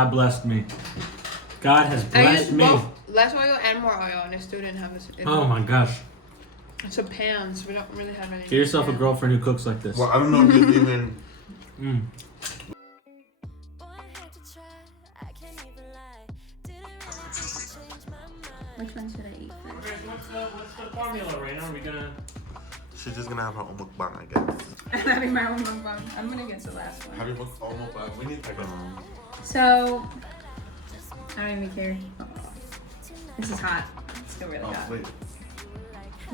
God blessed me. God has blessed me. Both less oil and more oil, and I still didn't have this. Oh my gosh. So pans, we don't really have any. Get yourself a girlfriend who cooks like this. Well, I don't know if this even. Which one should I eat first? Okay, what's the formula right now? Are we gonna... She's just gonna have her own mukbang, I guess. I'm having my own mukbang. I'm gonna get the last one. Have your own mukbang. We need to go. So, I don't even care. Oh, this is hot. It's still really hot. Wait.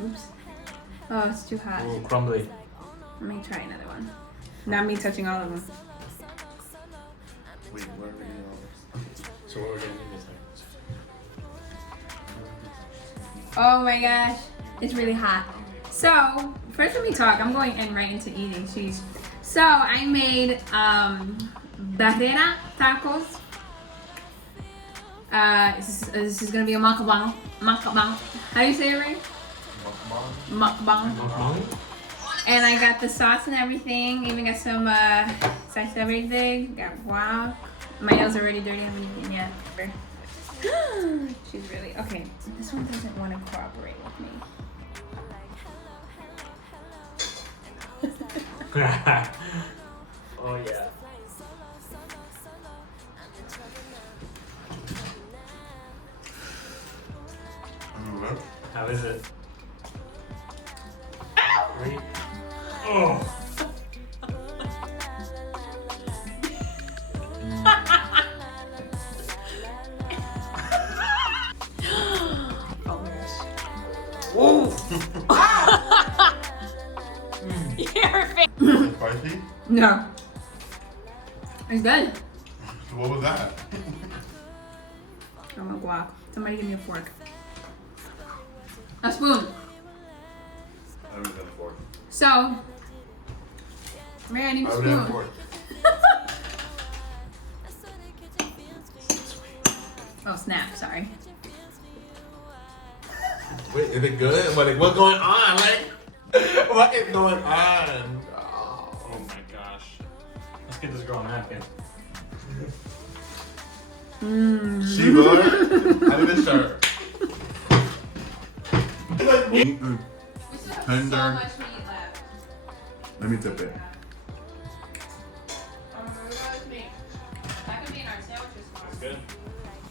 Oops. Oh, it's too hot. Ooh, crumbly. Let me try another one. Not me touching all of them. Wait, where are we? So what we're gonna do this time? Oh my gosh, it's really hot. So, first let me talk. I'm going right into eating cheese. So, I made Birria tacos. This is gonna be a mukbang. Mukbang. How do you say it, right? Mukbang. And I got the sauce and everything. Even got some sauce and everything. Got guac. My nails are already dirty. I haven't eaten yet. She's really okay. This one doesn't want to cooperate with me. Oh yeah. How is it? Ready? Oh. Your face. Spicy? No. It's good. So what was that? I want guac. Somebody give me a fork. A spoon. I don't have a fork. So, Mary, I need a I don't have a spoon. fork. Oh snap! Sorry. Wait, is it good? Like, what's going on? Like, what is going on? Oh my gosh. Let's get this girl a napkin. She would? How did it start? We still have Tender. so much meat left. Let me tip it. That could be in our sandwiches tomorrow. It's good.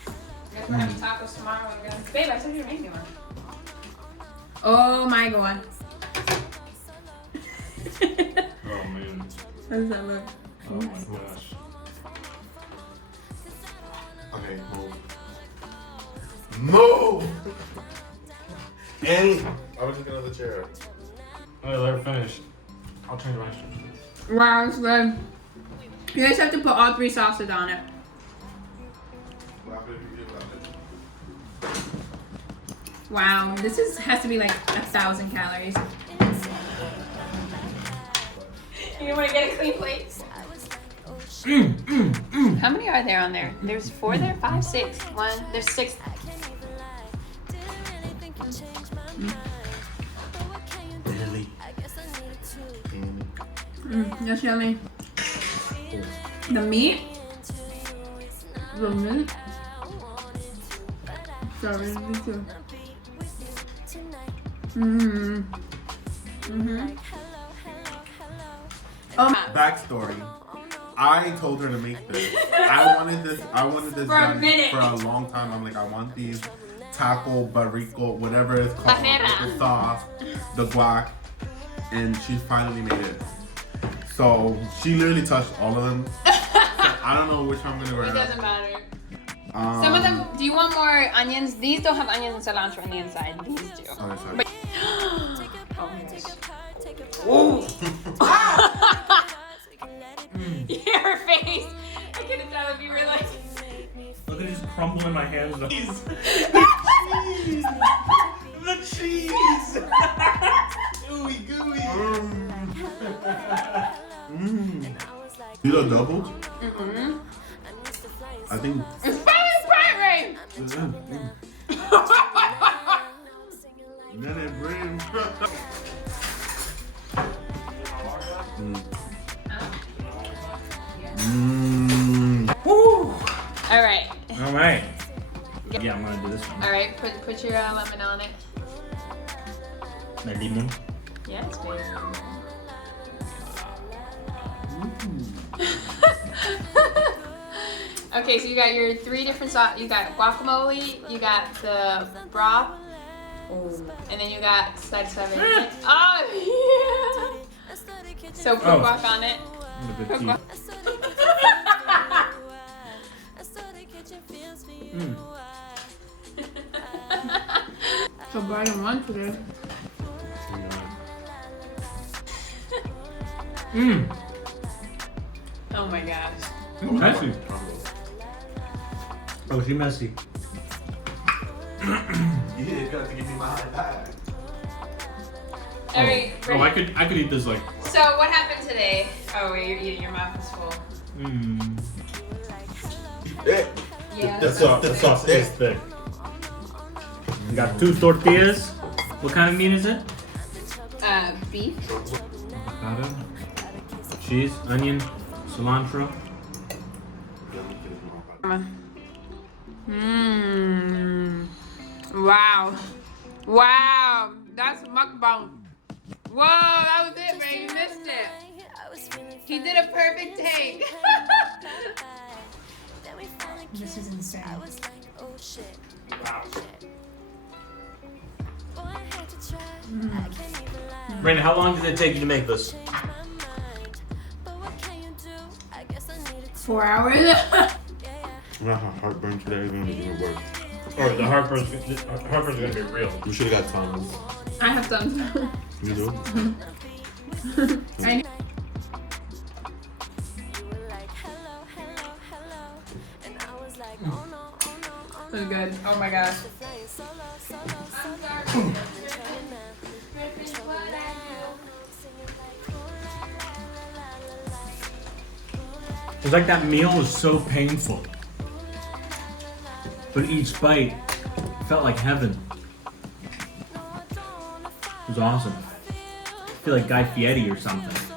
You guys are having tacos tomorrow. Babe, I said you were making one. Oh my god. Oh man. How does that look? Oh my gosh. Okay, move. Move! Annie! I was just another chair. Alright, let her finish. I'll change my shirt. Wow, it's good. You guys have to put all 3 sauces on it. Wow, this has to be like 1,000 calories. You want to get a clean plate? How many are there on there? There's 4 there? 5, 6. 1. There's 6. Really? That's yummy. The meat. The meat. Sorry, me too. Oh my. Backstory. I told her to make this. I wanted this For a done minute. for a long time. I'm like, I want these taco, barrico, whatever it's called, Barrera. the sauce, the guac, and she finally made it. So she literally touched all of them. So I don't know which one I'm gonna It grab. doesn't matter. Some of them, do you want more onions? These don't have onions and cilantro on the inside. These do. Oh, sorry. But, oh Your face. I couldn't tell if you were like. Look at this crumble in my hands. The cheese. The cheese. Ooey gooey. These are doubled? I think. It's fried right. Then it brings. Woo! I with this one. All right, put your lemon on it. My lemon. Yes, baby. Okay, so you got your 3 different sauce. You got guacamole, you got the broth, and then you got salsa verde. Oh yeah! So put guac on it. Put guac. So bright and one today. Oh my gosh. Messy. Oh, she messy. You got to give me my iPad. Alright, Oh, I could eat this like. so what happened today? Oh wait, your mouth is full. Yeah. The sauce is thick. We got 2 tortillas. What kind of meat is it? Beef. Avocado, cheese, onion, cilantro. Wow. Wow. That's mukbang. Whoa, that was it, man. You missed it. He did a perfect take. This is insane. Wow. Brandon, how long did it take you to make this? 4 hours. I'm gonna have heartburn today. It's gonna be worse. Or the heartburn's gonna be real. You should have got Thomas. I have some. You do? I That's good. Oh my gosh. It's like that meal was so painful, but each bite felt like heaven. It was awesome. I feel like Guy Fieri or something.